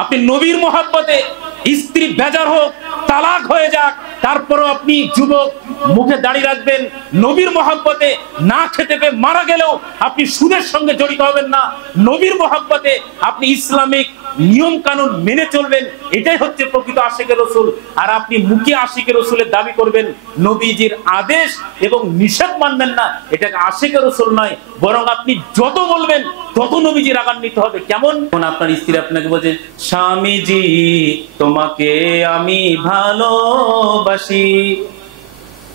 আপনি নবীর মোহাব্বতে স্ত্রী বেজার হোক, তালাক হয়ে যাক, তারপরও আপনি যুবক মুখে দাড়ি রাখবেন। নবীর মোহাব্বতে না খেতে পেয়ে মারা গেলেও আপনি সুদের সঙ্গে জড়িত হবেন না। নবীর মোহাব্বতে আপনি ইসলামিক নিয়ম কানুন মেনে চলবেন। এটাই হচ্ছে প্রকৃত আশিকে রসুল। আর আপনি মুখে আশিকে রসুলের দাবি করবেন, নবীজির আদেশ এবং নিষেধ মানবেন না, এটাকে আশিকে রসুল নয়। বরং আপনি যত বলবেন তত নবীজি রাগান্বিত হবে। কেমন? আপনার স্ত্রী আপনাকে বলছে, স্বামীজি তোমাকে আমি ভালোবাসি।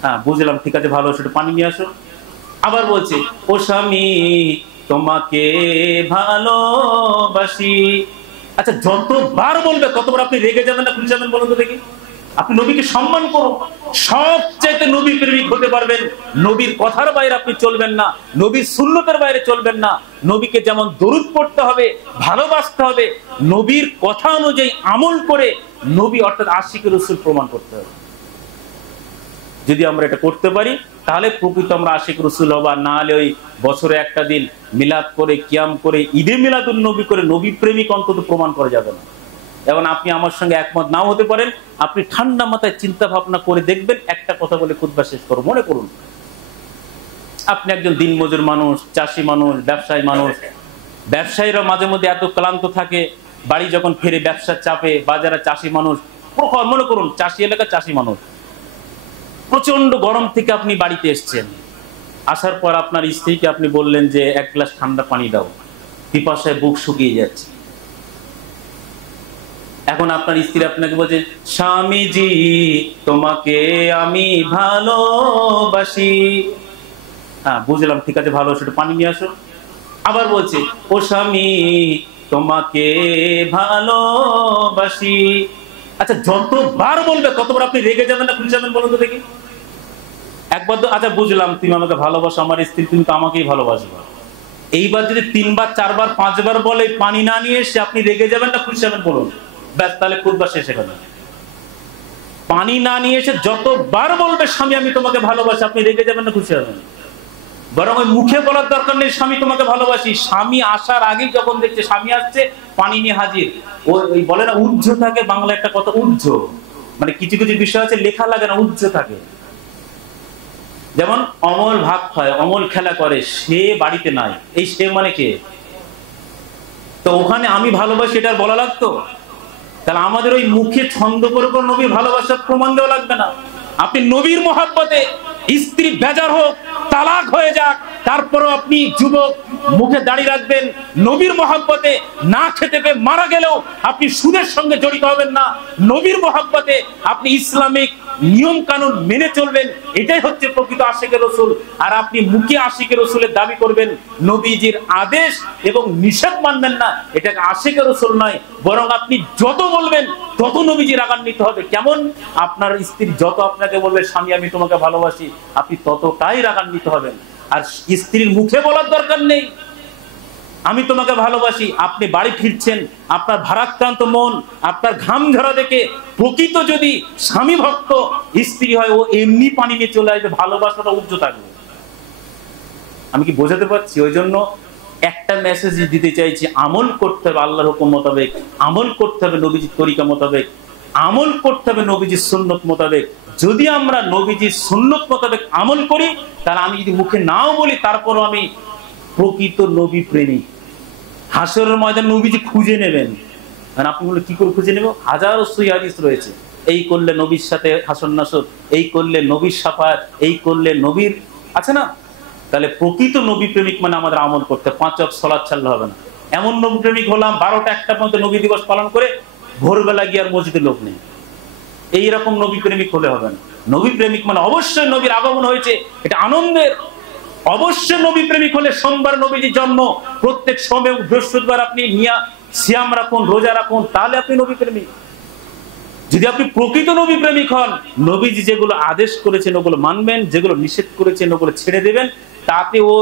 হ্যাঁ বুঝলাম, ঠিক আছে, ভালো, সেটা পানি নিয়ে আসো। আবার বলছে, ও স্বামী তোমাকে ভালোবাসি। আচ্ছা, যতবার বলবে ততবার আপনি রেগে যাবেন না খুশি যাবেন বলুন তো দেখি? আপনি নবীকে সম্মান করুন, সবচাইতে নবী প্রেমিক হতে পারবেন। নবীর কথার বাইরে আপনি চলবেন না, নবীর সুন্নতের বাইরে চলবেন না। নবীকে যেমন দরুদ পড়তে হবে, ভালোবাসতে হবে, নবীর কথা অনুযায়ী আমল করে নবী অর্থাৎ আশিকে রসুল প্রমাণ করতে হবে। যদি আমরা এটা করতে পারি তাহলে প্রকৃত আমরা আশিক রসুল হব। আর না হলে ওই বছরে একটা দিন মিলাদ করে, কিয়াম করে, ঈদে মিলাদুন নবী করে নবী প্রেমিক অন্তত প্রমাণ করা যাবে না। এবং আপনি আমার সঙ্গে একমত নাও হতে পারেন, আপনি ঠান্ডা মাথায় চিন্তা ভাবনা করে দেখবেন। একটা কথা বলে খুতবা শেষ করব। মনে করুন আপনি একজন দিনমজুর মানুষ, চাষি মানুষ, ব্যবসায়ী মানুষ। ব্যবসায়ীরা মাঝে মধ্যে এত ক্লান্ত থাকে, বাড়ি যখন ফিরে ব্যবসার চাপে, বাজারে চাষি মানুষ, মনে করুন চাষি এলাকা চাষি মানুষ, প্রচন্ড গরম থেকে আপনি বাড়িতে এসছেন। আসার পর আপনার স্ত্রীকে আপনি বললেন যে এক গ্লাস ঠান্ডা পানি দাও, পিপাসায় বুক শুকিয়ে যাচ্ছে। এখন আপনার স্ত্রী আপনাকে বলছে, স্বামীজি তোমাকে আমি ভালোবাসি। হ্যাঁ বুঝলাম, ঠিক আছে, ভালো, সেটা পানি নিয়ে আসো। আবার বলছে, ও স্বামী তোমাকে ভালোবাসি। আচ্ছা, যতবার বলবে ততবার আপনি রেগে যাবেন না খুশি যাবেন বলুন তো দেখি? একবার তো আচ্ছা বুঝলাম তুমি আমাকে ভালোবাসো, আমার স্ত্রী, তুমি তো আমাকেই ভালোবাসবে। এইবার যদি 3 বার 4 বার 5 বার বলে পানি না নিয়ে এসে আপনি রেগে যাবেন না খুশি যাবেন বলুন? ব্যাস, তাহলে খুতবা শেষ হয়ে গেল। পানি না নিয়ে এসে যতবার বলবে স্বামী আমি তোমাকে ভালোবাসি, আপনি রেগে যাবেন না খুশি যাবেন? বরং ওই মুখে বলার দরকার নেই স্বামী তোমাকে ভালোবাসি। স্বামী আসার আগেই যখন দেখছে স্বামী আসছে, পানি নিয়ে হাজির। ওই বলে না উজ্জ থাকে, বাংলা একটা কথা উজ্জ, মানে কিছু কিছু বিষয় আছে লেখা লাগে না, উজ্জ থাকে। যেমন অমল ভাগ হয়, অমল খেলা করে, সে বাড়িতে নাই। এই সে মানে কে? তো ওখানে আমি ভালোবাসি এটা বলা লাগতো? তাহলে আমাদের ওই মুখে ছন্দ করে করে নবীর ভালোবাসার প্রমাণ দেওয়া লাগবে না। আপনি নবীর মোহাব্বতে স্ত্রী বেজার হোক, তালাক হয়ে যাক, তারপরও আপনি যুবক মুখে দাড়ি রাখবেন। নবীর মোহাব্বতে না খেতে পেয়ে মারা গেলেও আপনি সুদের সঙ্গে জড়িত হবেন না। নবীর মোহাব্বতে আপনি ইসলামিক নিয়ম কানুন মেনে চলবেন। এটাই হচ্ছে প্রকৃত আশিকে রসুল। আর আপনি মুখে আশিকে রসুলের দাবি করবেন, নবীজির আদেশ এবং নিষেধ মানবেন না, এটাকে আশিকে রসুল নয়। বরং আপনি যত বলবেন তত নবীজি রাগান্বিত হবে। কেমন? আপনার স্ত্রী যত আপনাকে বলবে স্বামী আমি তোমাকে ভালোবাসি, আপনি ততটাই রাগান্বিত হবেন। আর স্ত্রীর মুখে বলার দরকার নেই আমি তোমাকে ভালোবাসি। আপনি বাড়ি ফিরছেন, আপনার ভারাক্রান্ত মন, আপনার ঘাম ঝরা দেখে প্রকৃত যদি স্বামী ভক্ত স্ত্রী হয়, ও এমনি পানি নিয়ে চলে আসবে, ভালোবাসাটা উজ্জ থাকবে। আমি কি বোঝাতে পারছি? ওই জন্য একটা মেসেজ দিতে চাইছি, আমল করতে হবে আল্লাহর হুকুম মোতাবেক, আমল করতে হবে নবীজির তরিকা মোতাবেক, আমল করতে হবে নবীজির সুন্নত মোতাবেক। যদি আমরা নবীজির সুন্নত মোতাবেক আমল করি, তাহলে আমি যদি মুখে নাও বলি তারপরও আমি প্রকৃত নবী প্রেমিক। হাসরের ময়দান নবীজি খুঁজে নেবেন। মানে আপনি বলে কি করে খুঁজে নেব? হাজারো সহিহ হাদিস রয়েছে, এই করলে নবীর সাথে হাসর নাসর, এই করলে নবীর শাফায়াত, এই করলে নবীর আছে না। তাহলে প্রকৃত নবী প্রেমিক মানে আমাদের আমল করতে, 5 ওয়াক্ত সালাত ছাড়লে হবে না। এমন নবী প্রেমিক হলাম 12টা 1টা পর্যন্ত নবী দিবস পালন করে ভোরবেলা গিয়ে আর মসজিদে লোক নেই, এইরকম নবী প্রেমিক হলে হবে না। নবী প্রেমিক মানে অবশ্যই নবীর আগমন হয়েছে, এটা আনন্দের। অবশ্যই নবী প্রেমিক হলে সোমবার নবীজির জন্ম, প্রত্যেক সোমবার বৃহস্পতিবার আপনি নিয়া সিয়াম রাখুন, রোজা রাখুন, তাহলে আপনি নবী প্রেমিক। যদি আপনি প্রকৃত নবী প্রেমিক হন, নবীজি যেগুলো আদেশ করেছেন ওগুলো মানবেন, যেগুলো নিষেধ করেছেন ওগুলো ছেড়ে দেবেন। তাতে ও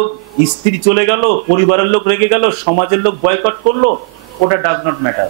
স্ত্রী চলে গেল, পরিবারের লোক রেগে গেল, সমাজের লোক বয়কট করলো, ওটা ডাজ নট ম্যাটার।